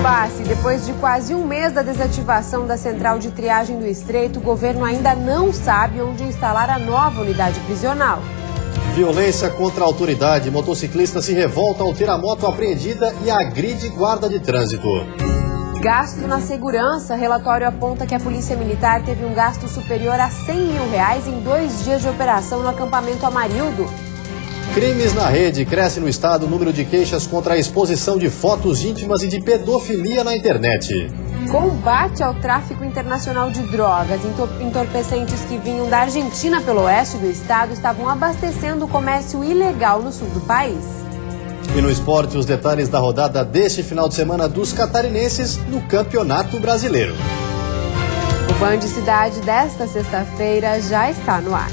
Passe, depois de quase um mês da desativação da central de triagem do Estreito, o governo ainda não sabe onde instalar a nova unidade prisional. Violência contra a autoridade. Motociclista se revolta ao ter a moto apreendida e agride guarda de trânsito. Gasto na segurança. Relatório aponta que a Polícia Militar teve um gasto superior a R$100 mil em 2 dias de operação no acampamento Amarildo. Crimes na rede. Cresce no estado o número de queixas contra a exposição de fotos íntimas e de pedofilia na internet. Combate ao tráfico internacional de drogas. Entorpecentes que vinham da Argentina pelo oeste do estado estavam abastecendo o comércio ilegal no sul do país. E no esporte, os detalhes da rodada deste final de semana dos catarinenses no Campeonato Brasileiro. O Band Cidade desta sexta-feira já está no ar.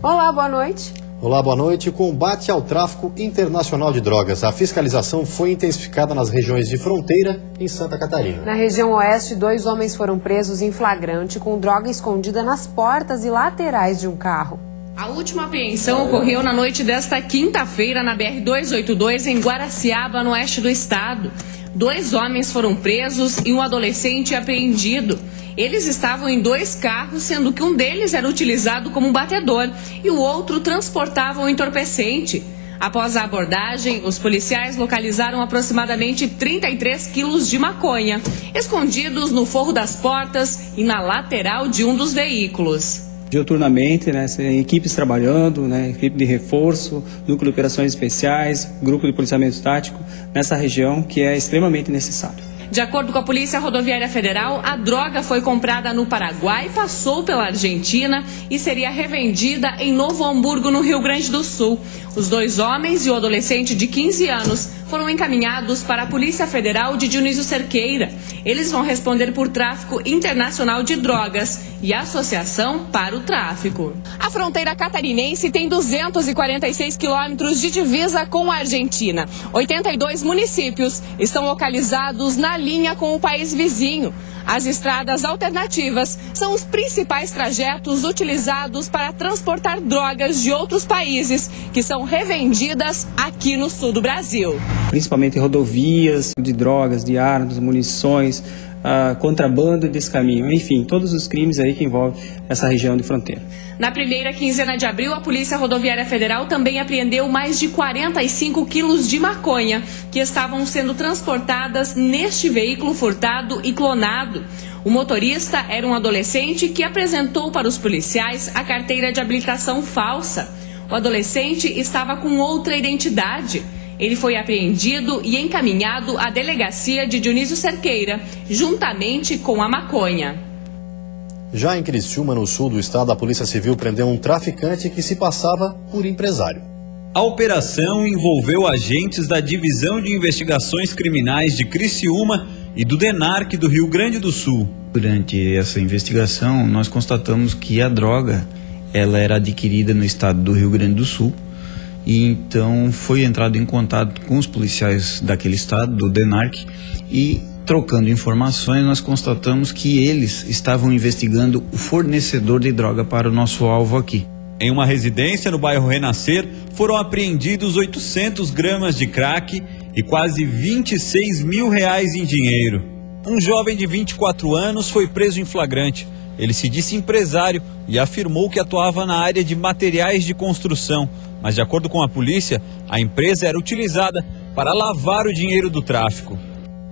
Olá, boa noite. Olá, boa noite. Combate ao tráfico internacional de drogas. A fiscalização foi intensificada nas regiões de fronteira em Santa Catarina. Na região oeste, 2 homens foram presos em flagrante com droga escondida nas portas e laterais de um carro. A última apreensão ocorreu na noite desta quinta-feira na BR-282 em Guaraciaba, no oeste do estado. 2 homens foram presos e um adolescente apreendido. Eles estavam em 2 carros, sendo que um deles era utilizado como batedor e o outro transportava um entorpecente. Após a abordagem, os policiais localizaram aproximadamente 33 quilos de maconha, escondidos no forro das portas e na lateral de um dos veículos. Diuturnamente, equipes trabalhando, equipe de reforço, núcleo de operações especiais, grupo de policiamento tático, nessa região que é extremamente necessário. De acordo com a Polícia Rodoviária Federal, a droga foi comprada no Paraguai, passou pela Argentina e seria revendida em Novo Hamburgo, no Rio Grande do Sul. Os 2 homens e o adolescente de 15 anos foram encaminhados para a Polícia Federal de Dionísio Cerqueira. Eles vão responder por tráfico internacional de drogas e associação para o tráfico. A fronteira catarinense tem 246 quilômetros de divisa com a Argentina. 82 municípios estão localizados na linha com o país vizinho. As estradas alternativas são os principais trajetos utilizados para transportar drogas de outros países que são revendidas aqui no sul do Brasil. Principalmente rodovias de drogas, de armas, munições, contrabando e descaminho, enfim, todos os crimes aí que envolvem essa região de fronteira. Na primeira quinzena de abril, a Polícia Rodoviária Federal também apreendeu mais de 45 quilos de maconha que estavam sendo transportadas neste veículo furtado e clonado. O motorista era um adolescente que apresentou para os policiais a carteira de habilitação falsa. O adolescente estava com outra identidade. Ele foi apreendido e encaminhado à delegacia de Dionísio Cerqueira, juntamente com a maconha. Já em Criciúma, no sul do estado, a Polícia Civil prendeu um traficante que se passava por empresário. A operação envolveu agentes da Divisão de Investigações Criminais de Criciúma e do DENARC do Rio Grande do Sul. Durante essa investigação, nós constatamos que a droga ela era adquirida no estado do Rio Grande do Sul. E então foi entrado em contato com os policiais daquele estado, do DENARC, e trocando informações nós constatamos que eles estavam investigando o fornecedor de droga para o nosso alvo aqui. Em uma residência no bairro Renascer, foram apreendidos 800 gramas de crack e quase R$26 mil em dinheiro. Um jovem de 24 anos foi preso em flagrante. Ele se disse empresário e afirmou que atuava na área de materiais de construção. Mas, de acordo com a polícia, a empresa era utilizada para lavar o dinheiro do tráfico.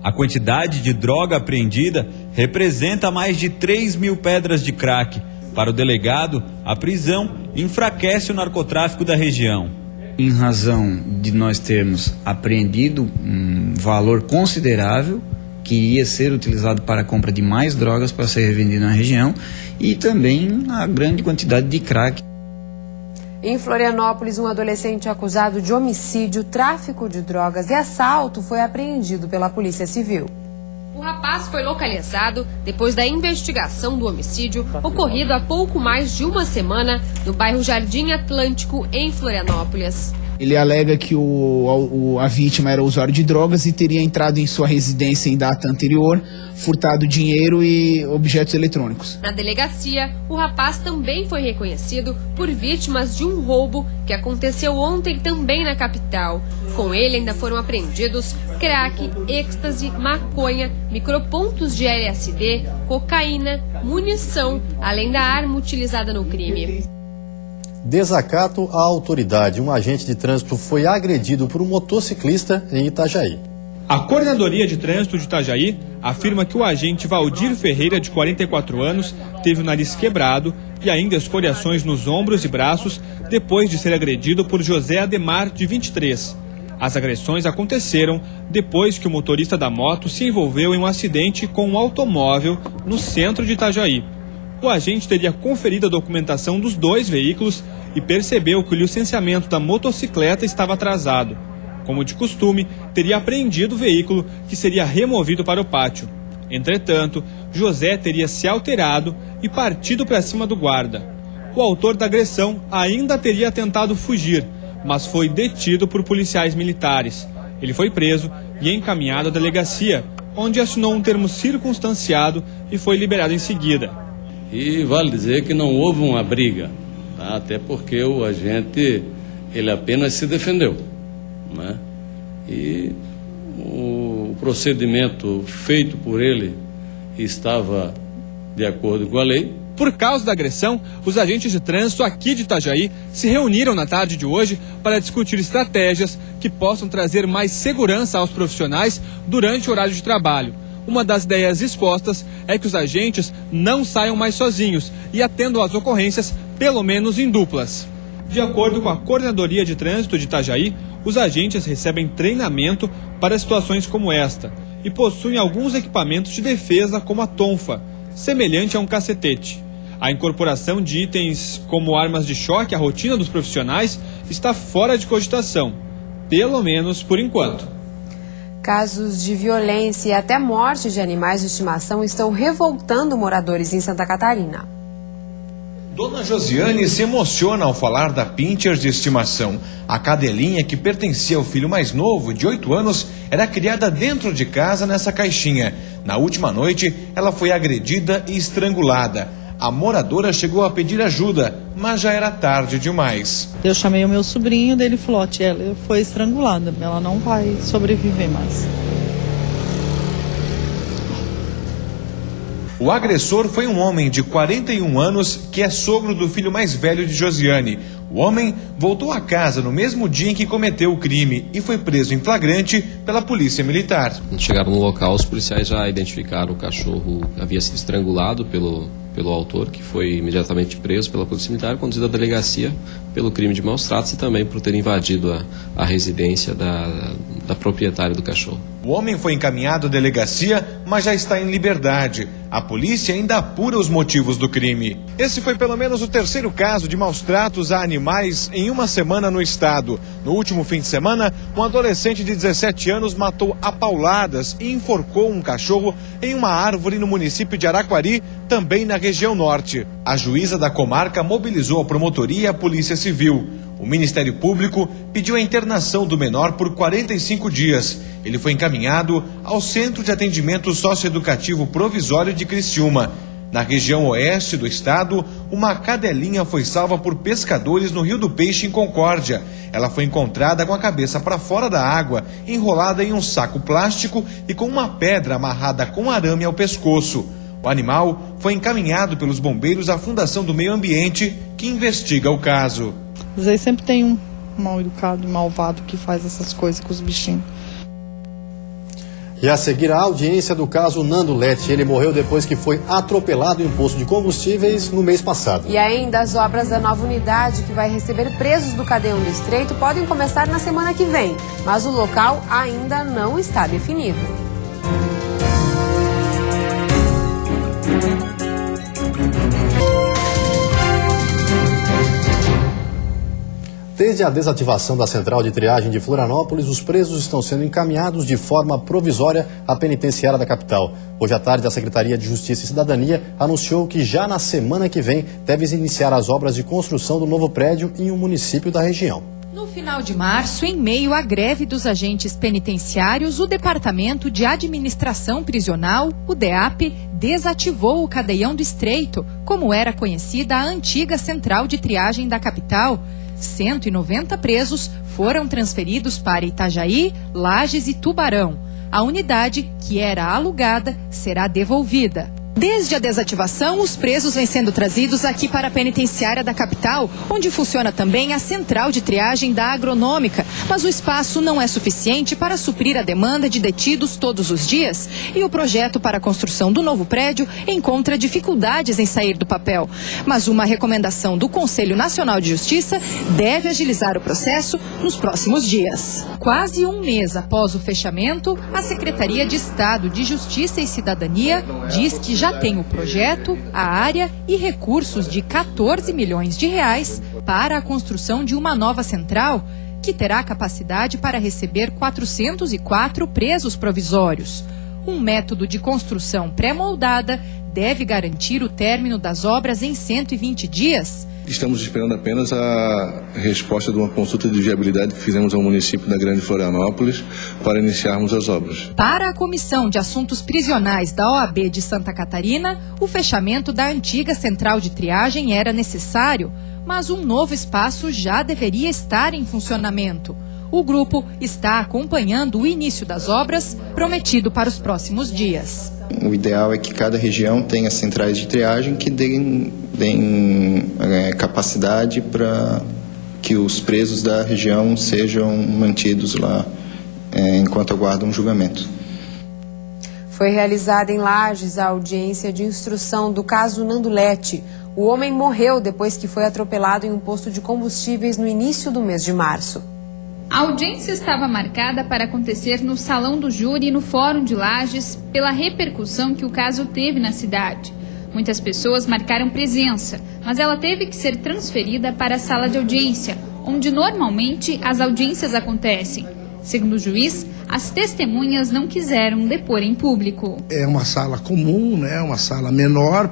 A quantidade de droga apreendida representa mais de 3 mil pedras de crack. Para o delegado, a prisão enfraquece o narcotráfico da região. Em razão de nós termos apreendido um valor considerável que iria ser utilizado para a compra de mais drogas para ser revendido na região e também a grande quantidade de crack. Em Florianópolis, um adolescente acusado de homicídio, tráfico de drogas e assalto foi apreendido pela Polícia Civil. O rapaz foi localizado depois da investigação do homicídio ocorrido há pouco mais de uma semana no bairro Jardim Atlântico, em Florianópolis. Ele alega que a vítima era usuário de drogas e teria entrado em sua residência em data anterior, furtado dinheiro e objetos eletrônicos. Na delegacia, o rapaz também foi reconhecido por vítimas de um roubo que aconteceu ontem também na capital. Com ele ainda foram apreendidos crack, êxtase, maconha, micropontos de LSD, cocaína, munição, além da arma utilizada no crime. Desacato à autoridade. Um agente de trânsito foi agredido por um motociclista em Itajaí. A Coordenadoria de Trânsito de Itajaí afirma que o agente Valdir Ferreira, de 44 anos, teve o nariz quebrado e ainda escoriações nos ombros e braços depois de ser agredido por José Ademar, de 23. As agressões aconteceram depois que o motorista da moto se envolveu em um acidente com um automóvel no centro de Itajaí. O agente teria conferido a documentação dos dois veículos e percebeu que o licenciamento da motocicleta estava atrasado. Como de costume, teria apreendido o veículo, que seria removido para o pátio. Entretanto, José teria se alterado e partido para cima do guarda. O autor da agressão ainda teria tentado fugir, mas foi detido por policiais militares. Ele foi preso e encaminhado à delegacia, onde assinou um termo circunstanciado e foi liberado em seguida. E vale dizer que não houve uma briga, tá? Até porque o agente ele apenas se defendeu, né? E o procedimento feito por ele estava de acordo com a lei. Por causa da agressão, os agentes de trânsito aqui de Itajaí se reuniram na tarde de hoje para discutir estratégias que possam trazer mais segurança aos profissionais durante o horário de trabalho. Uma das ideias expostas é que os agentes não saiam mais sozinhos e atendam às ocorrências, pelo menos em duplas. De acordo com a Coordenadoria de Trânsito de Itajaí, os agentes recebem treinamento para situações como esta e possuem alguns equipamentos de defesa como a tonfa, semelhante a um cacetete. A incorporação de itens como armas de choque à rotina dos profissionais está fora de cogitação, pelo menos por enquanto. Casos de violência e até morte de animais de estimação estão revoltando moradores em Santa Catarina. Dona Josiane se emociona ao falar da pincher de estimação. A cadelinha, que pertencia ao filho mais novo, de 8 anos, era criada dentro de casa nessa caixinha. Na última noite, ela foi agredida e estrangulada. A moradora chegou a pedir ajuda, mas já era tarde demais. Eu chamei o meu sobrinho, dele falou: tia, ela foi estrangulada, ela não vai sobreviver mais. O agressor foi um homem de 41 anos que é sogro do filho mais velho de Josiane. O homem voltou a casa no mesmo dia em que cometeu o crime e foi preso em flagrante pela polícia militar. Quando chegaram no local, os policiais já identificaram o cachorro que havia sido estrangulado pelo autor, que foi imediatamente preso pela polícia militar, conduzido à delegacia pelo crime de maus tratos e também por ter invadido a residência da proprietária do cachorro. O homem foi encaminhado à delegacia, mas já está em liberdade. A polícia ainda apura os motivos do crime. Esse foi pelo menos o terceiro caso de maus tratos a animais em uma semana no estado. No último fim de semana, um adolescente de 17 anos matou a pauladas e enforcou um cachorro em uma árvore no município de Araquari, também na região norte. A juíza da comarca mobilizou a promotoria e a polícia civil. O Ministério Público pediu a internação do menor por 45 dias. Ele foi encaminhado ao Centro de Atendimento Socioeducativo Provisório de Criciúma. Na região oeste do estado, uma cadelinha foi salva por pescadores no Rio do Peixe, em Concórdia. Ela foi encontrada com a cabeça para fora da água, enrolada em um saco plástico e com uma pedra amarrada com arame ao pescoço. O animal foi encaminhado pelos bombeiros à Fundação do Meio Ambiente, que investiga o caso. Mas aí sempre tem um mal educado e malvado que faz essas coisas com os bichinhos. E a seguir, a audiência do caso Nando Lete. Ele morreu depois que foi atropelado em um posto de combustíveis no mês passado. E ainda as obras da nova unidade, que vai receber presos do Cadeão do Estreito, podem começar na semana que vem. Mas o local ainda não está definido. Desde a desativação da central de triagem de Florianópolis, os presos estão sendo encaminhados de forma provisória à penitenciária da capital. Hoje à tarde, a Secretaria de Justiça e Cidadania anunciou que já na semana que vem deve iniciar as obras de construção do novo prédio em um município da região. No final de março, em meio à greve dos agentes penitenciários, o Departamento de Administração Prisional, o DEAP, desativou o Cadeião do Estreito, como era conhecida a antiga central de triagem da capital. 190 presos foram transferidos para Itajaí, Lages e Tubarão. A unidade, que era alugada, será devolvida. Desde a desativação, os presos vêm sendo trazidos aqui para a penitenciária da capital, onde funciona também a central de triagem da Agronômica. Mas o espaço não é suficiente para suprir a demanda de detidos todos os dias. E o projeto para a construção do novo prédio encontra dificuldades em sair do papel. Mas uma recomendação do Conselho Nacional de Justiça deve agilizar o processo nos próximos dias. Quase um mês após o fechamento, a Secretaria de Estado de Justiça e Cidadania diz que já tem o projeto, a área e recursos de 14 milhões de reais para a construção de uma nova central, que terá capacidade para receber 404 presos provisórios. Um método de construção pré-moldada deve garantir o término das obras em 120 dias. Estamos esperando apenas a resposta de uma consulta de viabilidade que fizemos ao município da Grande Florianópolis para iniciarmos as obras. Para a Comissão de Assuntos Prisionais da OAB de Santa Catarina, o fechamento da antiga central de triagem era necessário, mas um novo espaço já deveria estar em funcionamento. O grupo está acompanhando o início das obras, prometido para os próximos dias. O ideal é que cada região tenha centrais de triagem que deem capacidade para que os presos da região sejam mantidos lá enquanto aguardam um julgamento. Foi realizada em Lages a audiência de instrução do caso Nandulete. O homem morreu depois que foi atropelado em um posto de combustíveis no início do mês de março. A audiência estava marcada para acontecer no Salão do Júri e no Fórum de Lages, pela repercussão que o caso teve na cidade. Muitas pessoas marcaram presença, mas ela teve que ser transferida para a sala de audiência, onde normalmente as audiências acontecem. Segundo o juiz, as testemunhas não quiseram depor em público. É uma sala comum, né? Uma sala menor,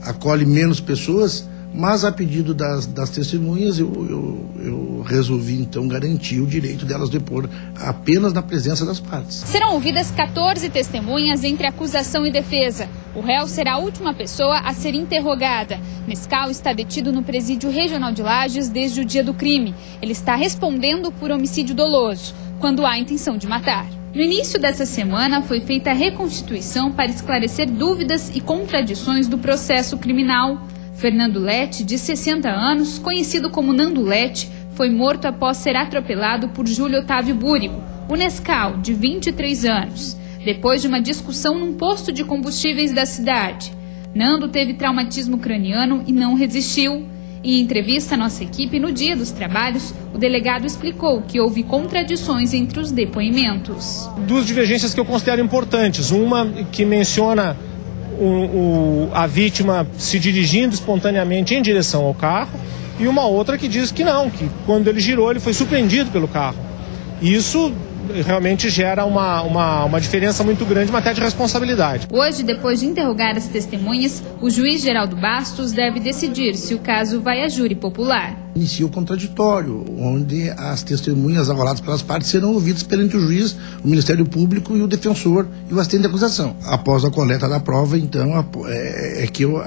acolhe menos pessoas, mas a pedido das testemunhas eu resolvi então garantir o direito delas depor apenas na presença das partes. Serão ouvidas 14 testemunhas entre acusação e defesa. O réu será a última pessoa a ser interrogada. Nescau está detido no Presídio Regional de Lages desde o dia do crime. Ele está respondendo por homicídio doloso, quando há intenção de matar. No início dessa semana foi feita a reconstituição para esclarecer dúvidas e contradições do processo criminal. Fernando Lete, de 60 anos, conhecido como Nandulete, foi morto após ser atropelado por Júlio Otávio Búrigo, o Nescau, de 23 anos, depois de uma discussão num posto de combustíveis da cidade. Nando teve traumatismo craniano e não resistiu. Em entrevista à nossa equipe no dia dos trabalhos, o delegado explicou que houve contradições entre os depoimentos. Duas divergências que eu considero importantes. Uma que menciona a vítima se dirigindo espontaneamente em direção ao carro, e uma outra que diz que não, que quando ele girou ele foi surpreendido pelo carro. Isso realmente gera uma diferença muito grande em matéria de responsabilidade. Hoje, depois de interrogar as testemunhas, o juiz Geraldo Bastos deve decidir se o caso vai a júri popular. Inicia o contraditório, onde as testemunhas avaladas pelas partes serão ouvidas perante o juiz, o Ministério Público e o defensor e o assistente de acusação. Após a coleta da prova, então, é que eu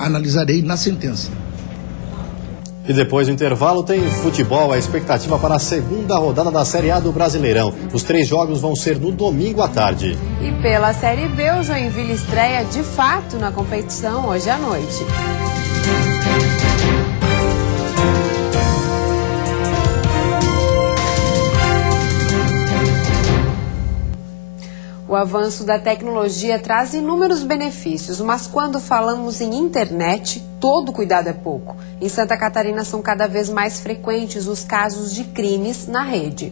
analisarei na sentença. E depois do intervalo tem futebol, a expectativa para a segunda rodada da Série A do Brasileirão. Os 3 jogos vão ser no domingo à tarde. E pela Série B, o Joinville estreia de fato na competição hoje à noite. O avanço da tecnologia traz inúmeros benefícios, mas quando falamos em internet, todo cuidado é pouco. Em Santa Catarina são cada vez mais frequentes os casos de crimes na rede.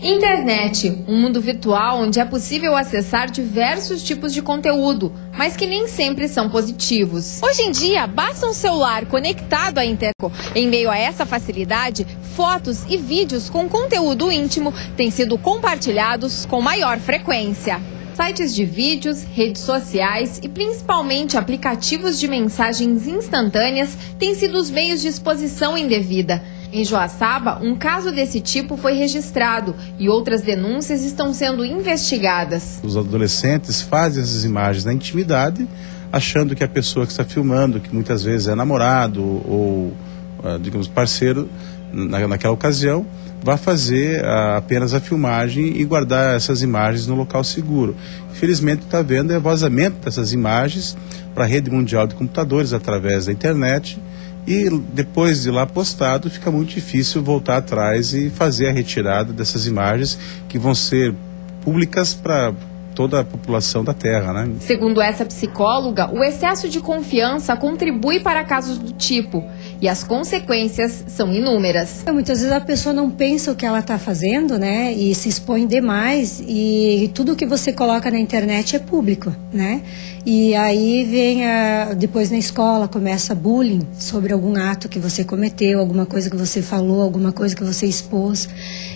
Internet, um mundo virtual onde é possível acessar diversos tipos de conteúdo, mas que nem sempre são positivos. Hoje em dia, basta um celular conectado à internet. Em meio a essa facilidade, fotos e vídeos com conteúdo íntimo têm sido compartilhados com maior frequência. Sites de vídeos, redes sociais e principalmente aplicativos de mensagens instantâneas têm sido os meios de exposição indevida. Em Joaçaba, um caso desse tipo foi registrado e outras denúncias estão sendo investigadas. Os adolescentes fazem essas imagens na intimidade, achando que a pessoa que está filmando, que muitas vezes é namorado ou, digamos, parceiro naquela ocasião, vai fazer apenas a filmagem e guardar essas imagens no local seguro. Infelizmente, está havendo vazamento dessas imagens para a rede mundial de computadores através da internet. E depois de lá postado, fica muito difícil voltar atrás e fazer a retirada dessas imagens que vão ser públicas para toda a população da Terra, né? Segundo essa psicóloga, o excesso de confiança contribui para casos do tipo e as consequências são inúmeras. Muitas vezes a pessoa não pensa o que ela está fazendo, né? E se expõe demais e tudo que você coloca na internet é público, né? E aí vem, depois na escola, começa bullying sobre algum ato que você cometeu, alguma coisa que você falou, alguma coisa que você expôs.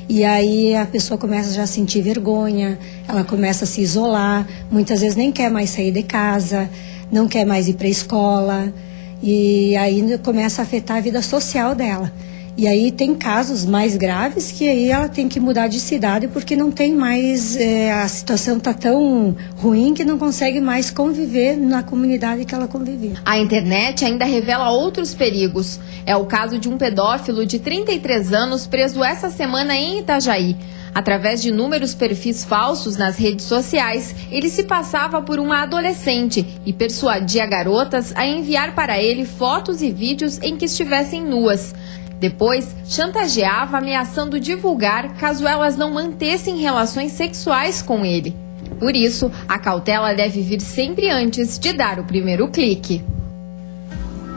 E aí a pessoa começa já a sentir vergonha, ela começa a se isolar, muitas vezes nem quer mais sair de casa, não quer mais ir para a escola. E aí começa a afetar a vida social dela. E aí tem casos mais graves que aí ela tem que mudar de cidade porque não tem mais, a situação está tão ruim que não consegue mais conviver na comunidade que ela convivia. A internet ainda revela outros perigos. É o caso de um pedófilo de 33 anos preso essa semana em Itajaí. Através de inúmeros perfis falsos nas redes sociais, ele se passava por uma adolescente e persuadia garotas a enviar para ele fotos e vídeos em que estivessem nuas. Depois, chantageava ameaçando divulgar caso elas não mantessem relações sexuais com ele. Por isso, a cautela deve vir sempre antes de dar o primeiro clique.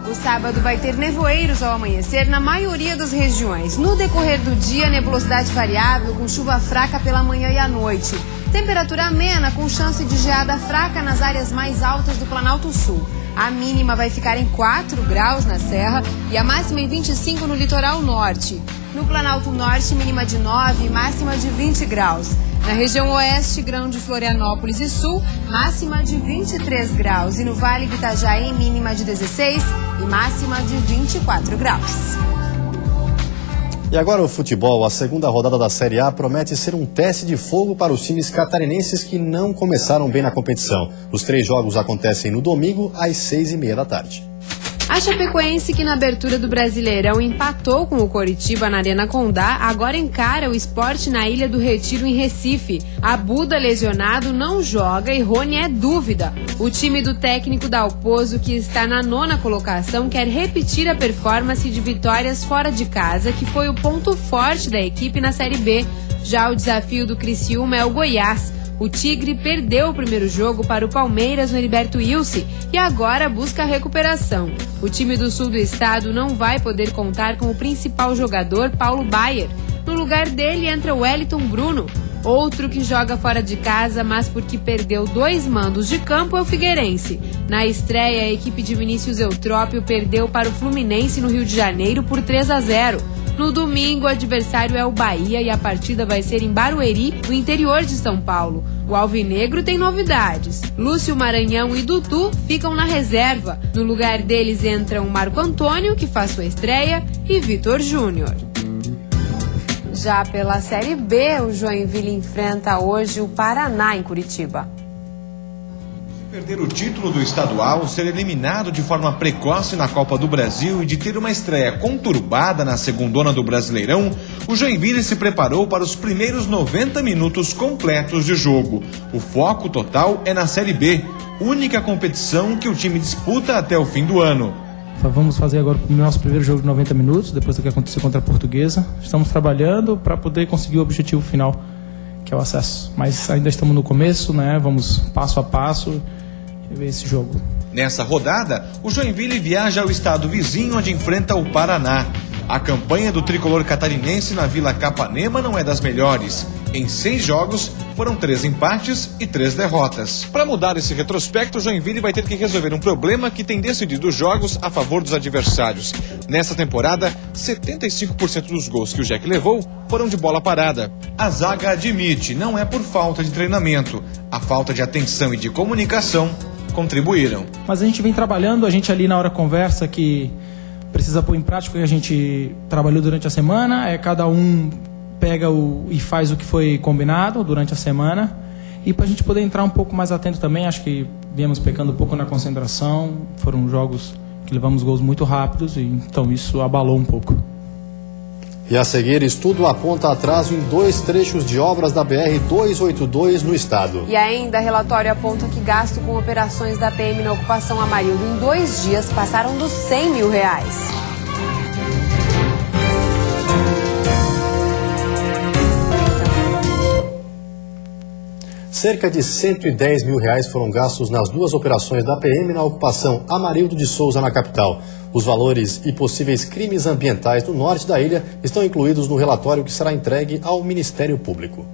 O sábado vai ter nevoeiros ao amanhecer na maioria das regiões. No decorrer do dia, nebulosidade variável com chuva fraca pela manhã e à noite. Temperatura amena com chance de geada fraca nas áreas mais altas do Planalto Sul. A mínima vai ficar em 4 graus na Serra e a máxima em 25 no litoral norte. No Planalto Norte, mínima de 9 e máxima de 20 graus. Na região oeste, Grão de Florianópolis e Sul, máxima de 23 graus. E no Vale do Itajaí, mínima de 16 e máxima de 24 graus. E agora o futebol. A segunda rodada da Série A promete ser um teste de fogo para os times catarinenses que não começaram bem na competição. Os 3 jogos acontecem no domingo, às 6h30 da tarde. A Chapecoense, que na abertura do Brasileirão empatou com o Coritiba na Arena Condá, agora encara o Sport na Ilha do Retiro, em Recife. Abuda, lesionado, não joga e Rony é dúvida. O time do técnico Dalpozo, que está na 9ª colocação, quer repetir a performance de vitórias fora de casa, que foi o ponto forte da equipe na Série B. Já o desafio do Criciúma é o Goiás. O Tigre perdeu o primeiro jogo para o Palmeiras no Heriberto Ilse e agora busca a recuperação. O time do sul do estado não vai poder contar com o principal jogador, Paulo Baier. No lugar dele entra o Wellington Bruno. Outro que joga fora de casa, mas porque perdeu 2 mandos de campo, é o Figueirense. Na estreia, a equipe de Vinícius Eutrópio perdeu para o Fluminense no Rio de Janeiro por 3-0. No domingo, o adversário é o Bahia e a partida vai ser em Barueri, no interior de São Paulo. O alvinegro tem novidades. Lúcio Maranhão e Dudu ficam na reserva. No lugar deles entram Marco Antônio, que faz sua estreia, e Vitor Júnior. Já pela Série B, o Joinville enfrenta hoje o Paraná em Curitiba. Perder o título do estadual, ser eliminado de forma precoce na Copa do Brasil e de ter uma estreia conturbada na segundona do Brasileirão, o Joinville se preparou para os primeiros 90 minutos completos de jogo. O foco total é na Série B, única competição que o time disputa até o fim do ano. Vamos fazer agora o nosso primeiro jogo de 90 minutos, depois do que aconteceu contra a Portuguesa. Estamos trabalhando para poder conseguir o objetivo final, que é o acesso. Mas ainda estamos no começo, né? Vamos passo a passo ver esse jogo. Nessa rodada, o Joinville viaja ao estado vizinho, onde enfrenta o Paraná. A campanha do tricolor catarinense na Vila Capanema não é das melhores. Em 6 jogos, foram 3 empates e 3 derrotas. Para mudar esse retrospecto, o Joinville vai ter que resolver um problema que tem decidido os jogos a favor dos adversários. Nessa temporada, 75% dos gols que o Jack levou foram de bola parada. A zaga admite, não é por falta de treinamento. A falta de atenção e de comunicação contribuíram. Mas a gente vem trabalhando, a gente ali na hora conversa que precisa pôr em prática o que a gente trabalhou durante a semana, cada um pega e faz o que foi combinado durante a semana, e para a gente poder entrar um pouco mais atento também. Acho que viemos pecando um pouco na concentração, foram jogos que levamos gols muito rápidos, e então isso abalou um pouco. E a seguir, estudo aponta atraso em 2 trechos de obras da BR-282 no estado. E ainda, relatório aponta que gasto com operações da PM na ocupação Amarildo em 2 dias passaram dos R$100 mil. Cerca de R$110 mil foram gastos nas 2 operações da PM na ocupação Amarildo de Souza, na capital. Os valores e possíveis crimes ambientais do norte da ilha estão incluídos no relatório que será entregue ao Ministério Público.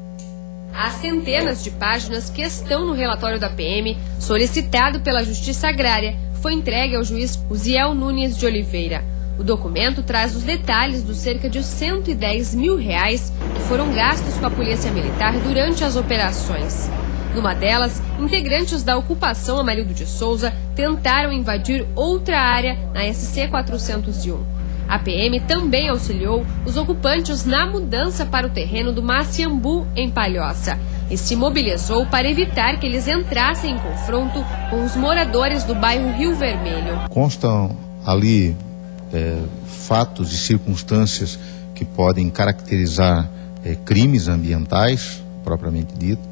Há centenas de páginas que estão no relatório da PM, solicitado pela Justiça Agrária, que foi entregue ao juiz Uziel Nunes de Oliveira. O documento traz os detalhes dos cerca de R$110 mil que foram gastos com a Polícia Militar durante as operações. Numa delas, integrantes da ocupação Amarildo de Souza tentaram invadir outra área na SC 401. A PM também auxiliou os ocupantes na mudança para o terreno do Maciambu, em Palhoça, e se mobilizou para evitar que eles entrassem em confronto com os moradores do bairro Rio Vermelho. Constam ali fatos e circunstâncias que podem caracterizar crimes ambientais, propriamente dito,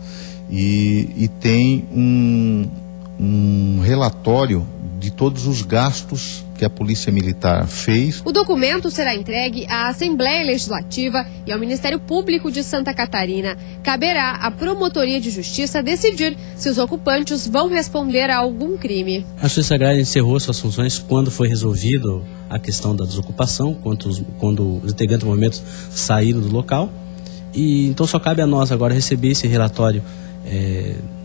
e tem um relatório de todos os gastos que a Polícia Militar fez. O documento será entregue à Assembleia Legislativa e ao Ministério Público de Santa Catarina. Caberá à Promotoria de Justiça decidir se os ocupantes vão responder a algum crime. A Justiça Agrária encerrou suas funções quando foi resolvido a questão da desocupação, quando os integrantes do movimento saíram do local. E então só cabe a nós agora receber esse relatório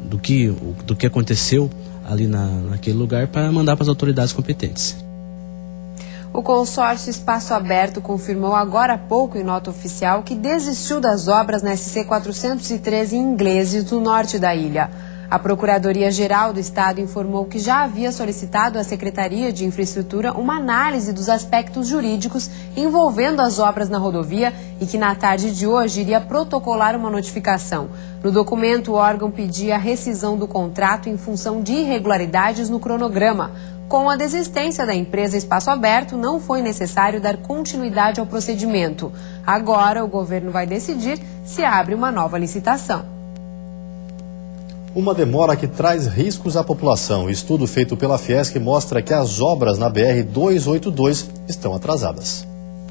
do que aconteceu ali naquele lugar para mandar para as autoridades competentes. O consórcio Espaço Aberto confirmou agora há pouco em nota oficial que desistiu das obras na SC 413 em Ingleses, no norte da ilha. A Procuradoria-Geral do Estado informou que já havia solicitado à Secretaria de Infraestrutura uma análise dos aspectos jurídicos envolvendo as obras na rodovia e que na tarde de hoje iria protocolar uma notificação. No documento, o órgão pedia a rescisão do contrato em função de irregularidades no cronograma. Com a desistência da empresa Espaço Aberto, não foi necessário dar continuidade ao procedimento. Agora, o governo vai decidir se abre uma nova licitação. Uma demora que traz riscos à população. Estudo feito pela Fiesc mostra que as obras na BR-282 estão atrasadas.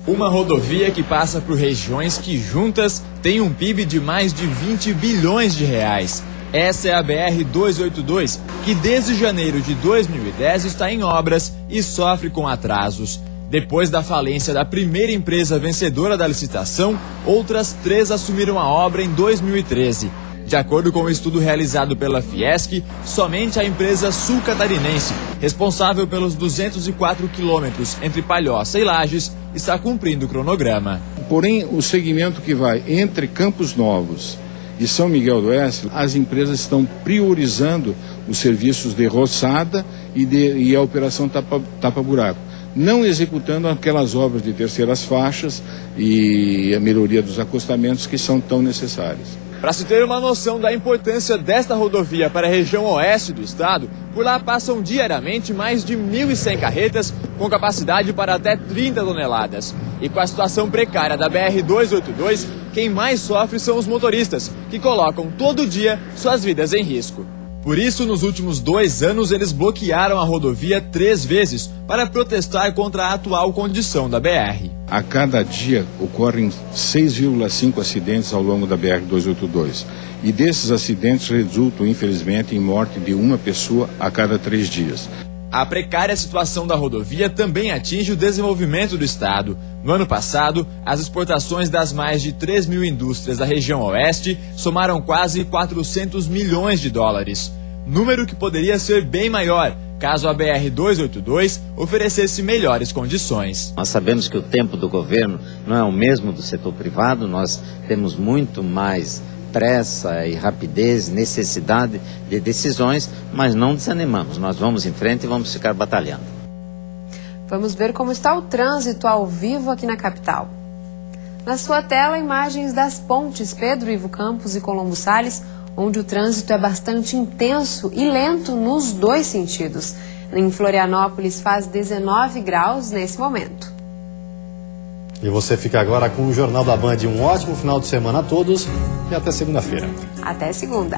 Uma rodovia que passa por regiões que juntas têm um PIB de mais de 20 bilhões de reais. Essa é a BR-282, que desde janeiro de 2010 está em obras e sofre com atrasos. Depois da falência da primeira empresa vencedora da licitação, outras 3 assumiram a obra em 2013. De acordo com o estudo realizado pela Fiesc, somente a empresa sul-catarinense, responsável pelos 204 quilômetros entre Palhoça e Lages, está cumprindo o cronograma. Porém, o segmento que vai entre Campos Novos e São Miguel do Oeste, as empresas estão priorizando os serviços de roçada e a operação tapa-buraco, não executando aquelas obras de terceiras faixas e a melhoria dos acostamentos que são tão necessárias. Para se ter uma noção da importância desta rodovia para a região oeste do estado, por lá passam diariamente mais de 1.100 carretas com capacidade para até 30 toneladas. E com a situação precária da BR-282, quem mais sofre são os motoristas, que colocam todo dia suas vidas em risco. Por isso, nos últimos 2 anos, eles bloquearam a rodovia 3 vezes para protestar contra a atual condição da BR. A cada dia ocorrem 6,5 acidentes ao longo da BR-282. E desses acidentes resultam, infelizmente, em morte de uma pessoa a cada 3 dias. A precária situação da rodovia também atinge o desenvolvimento do estado. No ano passado, as exportações das mais de 3 mil indústrias da região oeste somaram quase 400 milhões de dólares. Número que poderia ser bem maior, caso a BR-282 oferecesse melhores condições. Nós sabemos que o tempo do governo não é o mesmo do setor privado, nós temos muito mais pressa e rapidez, necessidade de decisões, mas não desanimamos. Nós vamos em frente e vamos ficar batalhando. Vamos ver como está o trânsito ao vivo aqui na capital. Na sua tela, imagens das pontes Pedro Ivo Campos e Colombo Salles, onde o trânsito é bastante intenso e lento nos dois sentidos. Em Florianópolis faz 19 graus nesse momento. E você fica agora com o Jornal da Band. Um ótimo final de semana a todos e até segunda-feira. Até segunda.